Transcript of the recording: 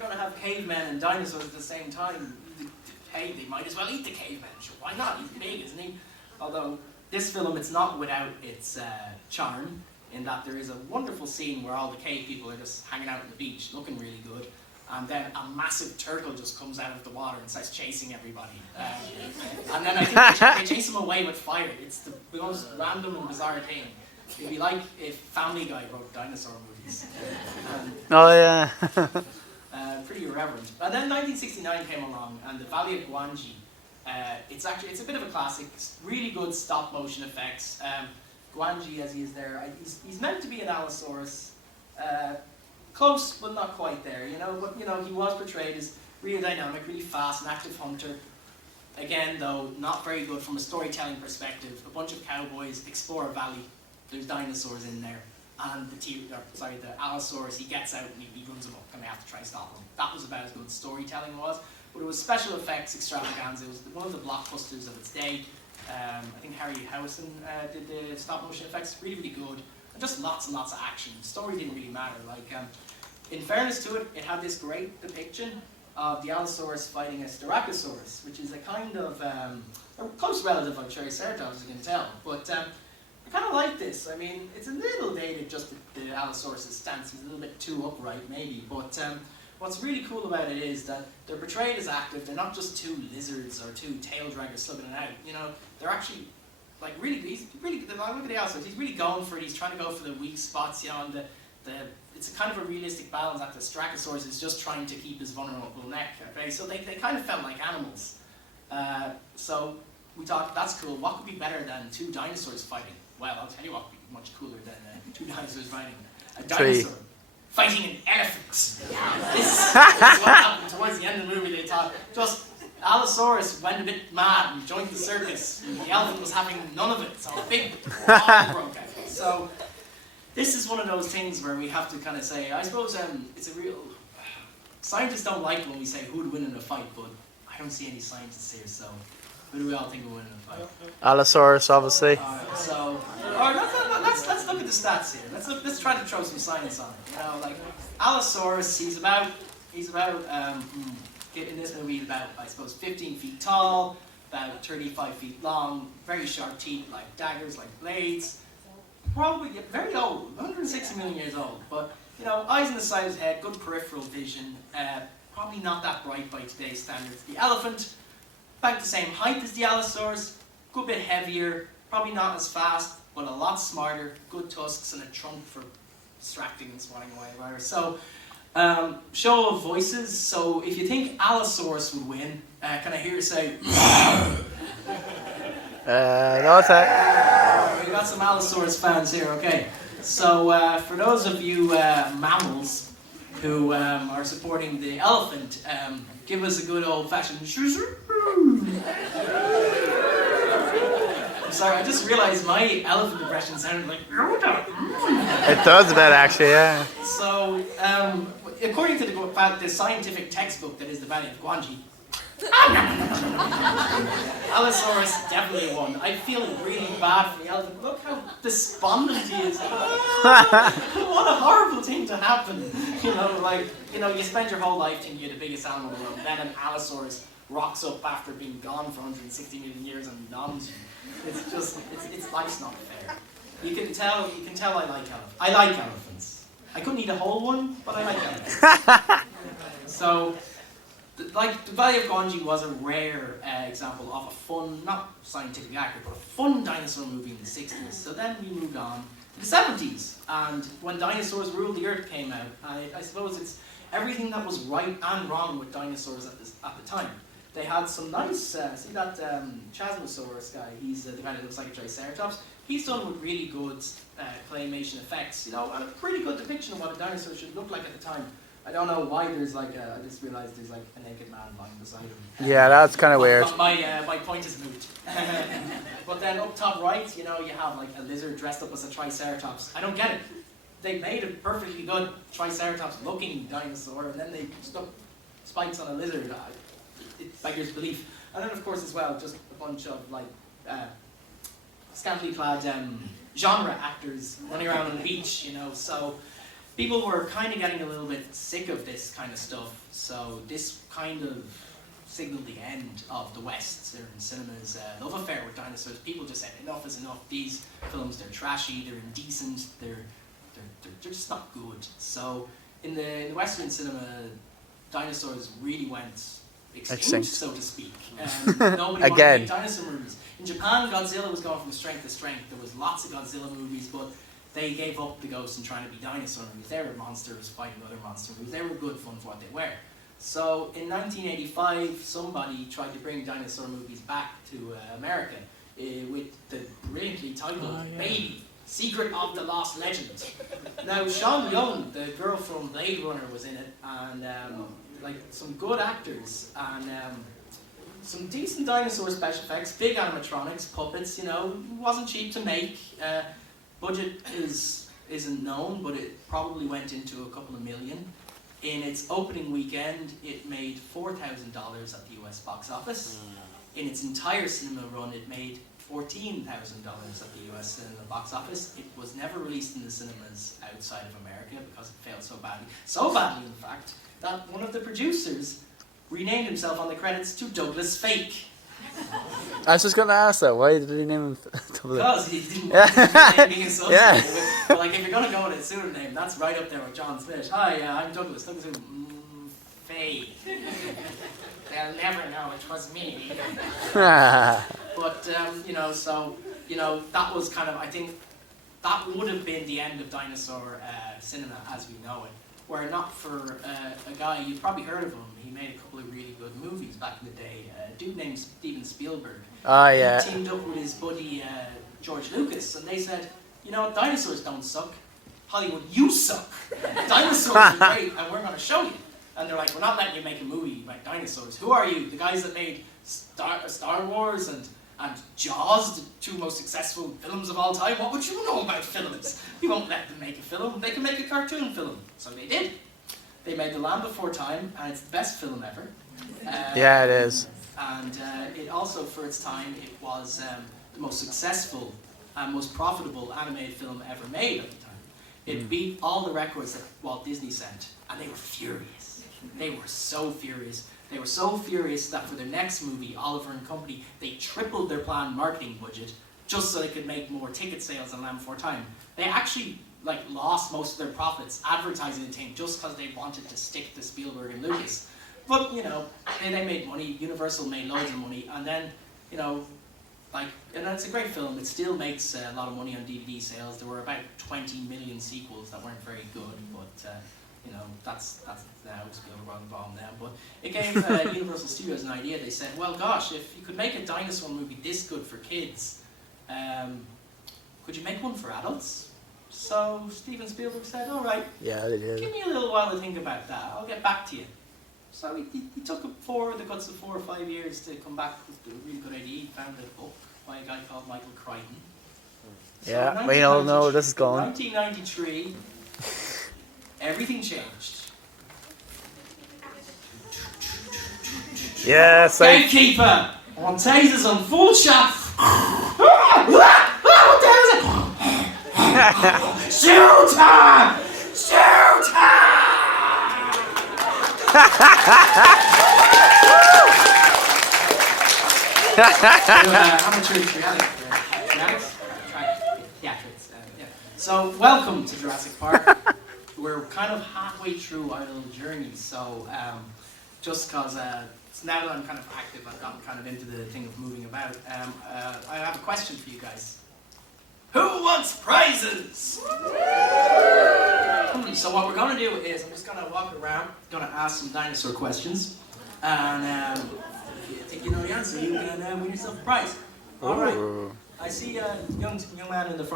you're going to have cavemen and dinosaurs at the same time, hey, they might as well eat the caveman. Sure, why not? He's big, isn't he? Although this film, it's not without its charm, in that there is a wonderful scene where all the cave people are just hanging out on the beach, looking really good, and then a massive turtle just comes out of the water and starts chasing everybody. And then I think they chase him away with fire. It's the most random and bizarre thing. It'd be like if Family Guy wrote dinosaur movies. Oh yeah. Pretty irreverent. And then 1969 came along, and the Valley of Gwangi. It's a bit of a classic. Really good stop motion effects. Gwangi, as he is there, he's meant to be an Allosaurus. Close, but not quite there. But he was portrayed as really dynamic, really fast, an active hunter. Again, though, not very good from a storytelling perspective. A bunch of cowboys explore a valley. There's dinosaurs in there. And the Allosaurus, he gets out and he runs them up, and they have to try and stop him. That was about as good as storytelling was. But it was special effects extravaganza. It was one of the blockbusters of its day. I think Harry Howison did the stop motion effects, really, really good. And just lots and lots of action. The story didn't really matter. In fairness to it, it had this great depiction of the Allosaurus fighting a Styracosaurus, which is a kind of a close relative of Triceratops, as you can tell. But I kind of like this. I mean, it's a little dated, just the Allosaurus' stance. He's a little bit too upright, maybe. But what's really cool about it is that they're portrayed as active. They're not just two lizards or two tail draggers slipping it out. They're actually look at the Allosaurus. He's really going for it. He's trying to go for the weak spots. It's a kind of a realistic balance that the Styracosaurus is just trying to keep his vulnerable neck. Okay, so they kind of felt like animals. So we thought, that's cool. What could be better than two dinosaurs fighting? Well, I'll tell you what would be much cooler than two dinosaurs fighting. A dinosaur fighting an elephant. This is what happened towards the end of the movie. They thought, just Allosaurus went a bit mad and joined the circus. The elephant was having none of it, so a big brawl broke out. So this is one of those things where we have to kind of say, I suppose it's a real... Scientists don't like when we say who would win in a fight, but I don't see any scientists here, so who do we all think will win in a fight? Allosaurus, obviously. Let's look at the stats here. Let's try to throw some science on it. Allosaurus, he's about in this movie about, I suppose, 15 feet tall, about 35 feet long, very sharp teeth like daggers, like blades. Probably very old, 160 million years old, but eyes on the side of his head, good peripheral vision, probably not that bright by today's standards. The elephant, about the same height as the Allosaurus, good bit heavier, probably not as fast, but a lot smarter, good tusks and a trunk for distracting and swatting away, whatever. So, show of voices. So if you think Allosaurus would win, can I hear you say? No attack. We got some Allosaurus fans here, okay. So for those of you mammals who are supporting the elephant, give us a good old-fashioned I'm sorry, I just realized my elephant impression sounded like It does a bit, actually, yeah. So, according to the scientific textbook that is the Valley of Gwangi, Allosaurus definitely won. I feel really bad for the elephant. Look how despondent he is. What a horrible thing to happen. You spend your whole life thinking you're the biggest animal in the world, and then an Allosaurus rocks up after being gone for 160 million years and noms you. It's life's not fair. You can tell I like elephants. I like elephants. I couldn't eat a whole one, but I like elephants. So, the Valley of Gwangi was a rare example of a fun, not scientifically accurate, but a fun dinosaur movie in the 60s. So then we moved on to the 70s, and when Dinosaurs Ruled the Earth came out, I suppose it's everything that was right and wrong with dinosaurs at the time. They had some nice, see that Chasmosaurus guy, he's the guy that looks like a Triceratops. He's done with really good claymation effects, and a pretty good depiction of what a dinosaur should look like at the time. I don't know why there's I just realised there's a naked man lying beside him. Yeah, that's kind of weird. My point is moot. But then up top right, you have a lizard dressed up as a Triceratops. I don't get it. They made a perfectly good Triceratops looking dinosaur, and then they stuck spikes on a lizard. It beggars belief. And then of course as well, just a bunch of scantily clad genre actors running around on the beach, So people were kind of getting a little bit sick of this kind of stuff, so this kind of signaled the end of the Western cinema's love affair with dinosaurs. People just said enough is enough. These films, they're trashy, they're indecent, they're just not good. So in the Western cinema, dinosaurs really went extinct, so to speak. Nobody wanted to make dinosaur movies. In Japan, Godzilla was going from strength to strength. There was lots of Godzilla movies, but they gave up the ghost and trying to be dinosaur movies. They were monsters fighting other monster movies. They were good fun for what they were. So in 1985, somebody tried to bring dinosaur movies back to America with the brilliantly titled Baby, Secret of the Lost Legend. Now, Sean Young, the girl from Blade Runner, was in it, and like some good actors, and some decent dinosaur special effects, big animatronics, puppets, you know, wasn't cheap to make. Budget isn't known, but it probably went into a couple of million. In its opening weekend, it made $4,000 at the US box office. In its entire cinema run, it made $14,000 at the US cinema box office. It was never released in the cinemas outside of America because it failed so badly. So badly, in fact, that one of the producers renamed himself on the credits to Douglas Fake. I was just going to ask that. Why did he name him? Because he didn't want his name being associated with. But like, if you're going to go with a pseudonym, that's right up there with John Smith. Hi, I'm Douglas. Douglas Fake. They'll never know it was me. But you know, so you know, that was kind of, I think, that would have been the end of dinosaur cinema as we know it. Were it not for a guy, you've probably heard of him, he made a couple of really good movies back in the day. A dude named Steven Spielberg. Oh, yeah. He teamed up with his buddy George Lucas, and they said, you know, dinosaurs don't suck. Hollywood, you suck. Dinosaurs are great, and we're going to show you. And they're like, we're not letting you make a movie about dinosaurs. Who are you? The guys that made Star Wars and Jaws, the two most successful films of all time. What would you know about films? We won't let them make a film. They can make a cartoon film. So they did. They made The Land Before Time, and it's the best film ever. Yeah, it is. And it also, for its time, it was the most successful and most profitable animated film ever made at the time. It beat all the records that Walt Disney set, and they were furious. They were so furious. They were so furious that for their next movie, Oliver and Company, they tripled their planned marketing budget just so they could make more ticket sales than Land Before Time. They actually lost most of their profits advertising the thing just because they wanted to stick to Spielberg and Lucas. But, you know, they made money. Universal made loads of money. And then, you know, and it's a great film. It still makes a lot of money on DVD sales. There were about 20 million sequels that weren't very good, but you know, that's now it's going to run the bomb now. But it gave Universal Studios an idea. They said, well, gosh, if you could make a dinosaur movie this good for kids, could you make one for adults? So Steven Spielberg said, all right, yeah, they did. Give me a little while to think about that. I'll get back to you. So he took the guts of 4 or 5 years to come back with a really good idea. He found a book by a guy called Michael Crichton. Yeah, we all know where this is going. 1993, everything changed. Yes, Gatekeeper on tasers on full shaft. What the hell is it? Shooter! Shooter! Amateur theatrics. So, welcome to Jurassic Park. We're kind of halfway through our little journey, so just because now that I'm kind of active, I've gotten kind of into the thing of moving about, I have a question for you guys. Who wants prizes? So what we're going to do is, I'm just going to walk around, going to ask some dinosaur questions, and if you think you know the answer, you can win yourself a prize. All right. I see a young man in the front.